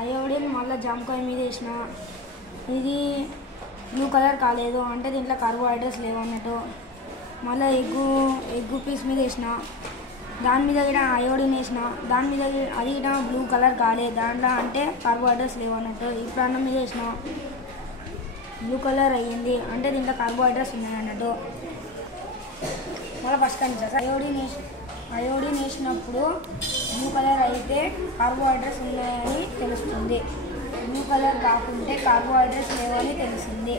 Iodine మళ్ళీ జామకాయ మీద వేసిన, ఇది బ్లూ కలర్ కాలేదు అంటే దీంట్లో కార్బోహైడ్రేట్స్ లేవు అన్నట్టు. మళ్ళీ ఎగ్గు పీస్ మీద వేసిన, దాని మీద కూడా అయోడిన్ వేసిన, దాని మీద అది కూడా బ్లూ కలర్ కాలేదు దాంట్లో అంటే కార్బోహైడ్రేట్స్ లేవు అన్నట్టు. ఇప్పుడు అన్నం మీద వేసిన, బ్లూ కలర్ అయ్యింది అంటే దీంట్లో కార్బోహైడ్రేట్స్ ఉన్నాయి అన్నట్టు. మళ్ళీ ఫస్ట్ కనిపిస్తుంది అయోడిన్ వేసినప్పుడు బ్లూ కలర్ అయితే కార్బోహైడ్రేట్స్ ఉన్నాయని తెలుస్తుంది, బ్లూ కలర్ కాకుంటే కార్బోహైడ్రేట్స్ లేవని తెలుస్తుంది.